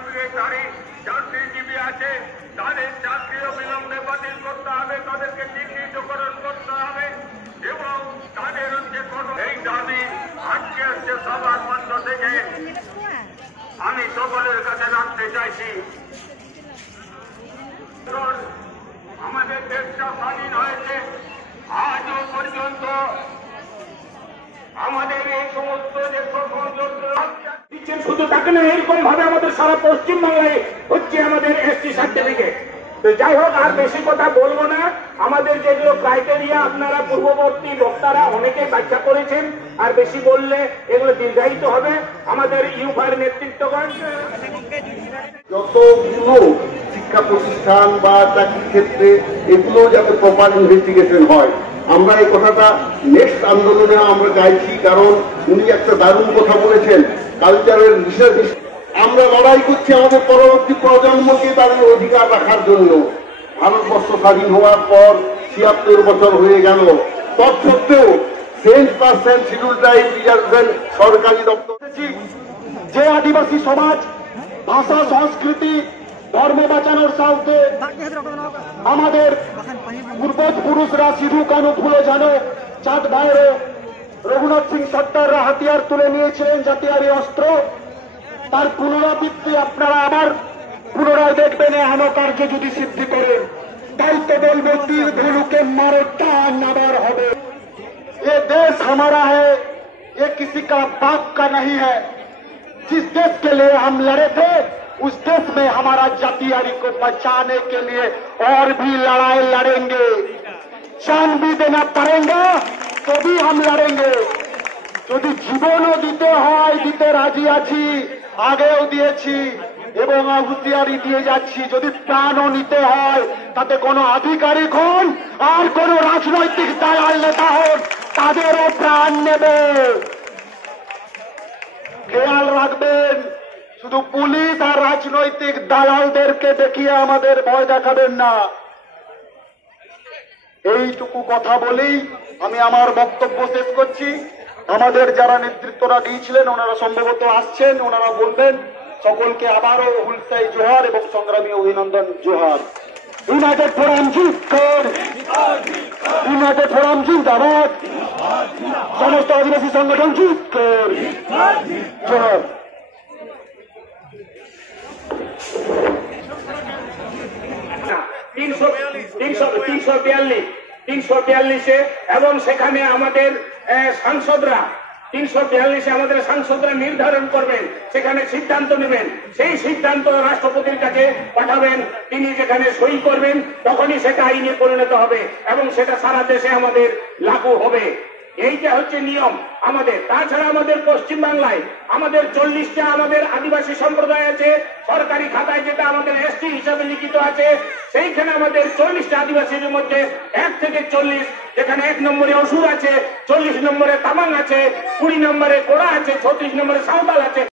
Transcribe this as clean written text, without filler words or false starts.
Certificate ধারী চাকরিজীবী আছে তাদের চাকরি অবিলম্বে বাতিল করতে হবে, তাদেরকে চিহ্নিতকরণ করতে হবে এবং তাদের এই দাবি আজকে আসছে সবার মধ্য থেকে আমি সকলের কাছে রাখতে চাইছি। আমাদের দেশটা স্বাধীন হয়েছে, আজও পর্যন্ত আমাদের এই সমস্ত যে দিচ্ছেন শুধু তাকে না, এরকম ভাবে আমাদের সারা পশ্চিমবাংলায় হচ্ছে আমাদের এসটি সার্টিফিকেট। যাই হোক, আর বেশি কথা বলবো না। আমাদের যেগুলো ক্রাইটেরিয়া আপনারা পূর্ববর্তী বক্তারা অনেকেই ব্যাখ্যা করেছেন, আর বেশি বললে এগুলো দীর্ঘায়িত হবে। আমাদের ইউফার নেতৃত্বগণ যতগুলো শিক্ষা প্রতিষ্ঠান বা চাকরির ক্ষেত্রে এগুলো যাতে প্রপার ইনভেস্টিগেশন হয়, আমরা এই কথাটা নেক্সট আন্দোলনে আমরা গাইছি। কারণ উনি একটা দারুণ কথা বলেছেন, কালচারের বিশেষ আমরা লড়াই করছি আমাদের পরবর্তী প্রজন্মকে তাদের অধিকার রাখার জন্য। ভারতবর্ষ স্বাধীন হওয়ার পর ৭৬ বছর হয়ে গেল, তৎসত্ত্বেও 10% শিডিউল ট্রাইব রিজার্ভেশন সরকারি দপ্তর যে আদিবাসী সমাজ ভাষা সংস্কৃতি ধর্ম বাঁচানোর স্বার্থে আমাদের পূর্বপুরুষরা সিধু কানু ফুলে জানো চাঁদ ভাইরো রঘুনাথ সিং সর্দাররা হাতিয়ার তুলে নিয়েছিলেন জাতীয়ারি অস্ত্র, তার পুনরাবৃত্তি আপনারা আবার পুনরায় দেখবেন। এহেন কার্য যদি সিদ্ধি করেন তাই তো বলবো তীর ধনুকে মারে টান আবার হবে। ये देश हमारा है, ये किसी का बाप का नहीं है। जिस देश के लिए हम लड़े थे उस देश में हमारा जातियारी को बचाने के लिए और भी लड़ाई लड़ेंगे, जान भी देना पड़ेगा तो भी हम लड़ेंगे। যদি জীবনও দিতে হয় দিতে রাজি আছি, আগেও দিয়েছি এবং হুঁশিয়ারি দিয়ে যাচ্ছি। যদি প্রাণও নিতে হয় তাতে কোনো আধিকারিক হন আর কোন রাজনৈতিক দালাল নেতা হন, তাদেরও প্রাণ নেবে। খেয়াল রাখবেন, শুধু পুলিশ আর রাজনৈতিক দালালদেরকে দেখিয়ে আমাদের ভয় দেখাবেন না। এইটুকু কথা বলেই আমি আমার বক্তব্য শেষ করছি। আমাদের যারা নেতৃত্বরা দিয়েছিলেন ওনারা সম্ভবত আসছেন, ওনারা বলবেন। সকলকে আবারও হুলসাই জোহার এবং সংগ্রামী অভিনন্দন জোহার। ইউনাইটেড ফোরাম জিন্দাবাদ, ইউনাইটেড ফোরাম জিন্দাবাদ, সমস্ত আদিবাসী সংগঠন জোহার। 342 এবং সেখানে আমাদের সাংসদরা 342 আমাদের সাংসদরা নির্ধারণ করবেন, সেখানে সিদ্ধান্ত নেবেন, সেই সিদ্ধান্ত রাষ্ট্রপতির কাছে পাঠাবেন, তিনি যেখানে সই করবেন তখনই সেটা আইনে পরিণত হবে এবং সেটা সারা দেশে আমাদের লাগু হবে। এইটা হচ্ছে নিয়ম আমাদের। তাছাড়া আমাদের পশ্চিমবাংলায় আমাদের 40টা আমাদের আদিবাসী সম্প্রদায় আছে, সরকারি খাতায় যেটা আমাদের এসটি হিসাবে লিখিত আছে, সেইখানে আমাদের 40টা আদিবাসীর মধ্যে 1 থেকে 40, যেখানে 1 নম্বরে অসুর আছে, 40 নম্বরে তামাং আছে, 20 নম্বরে কোড়া আছে, 36 নম্বরে সাঁওতাল আছে।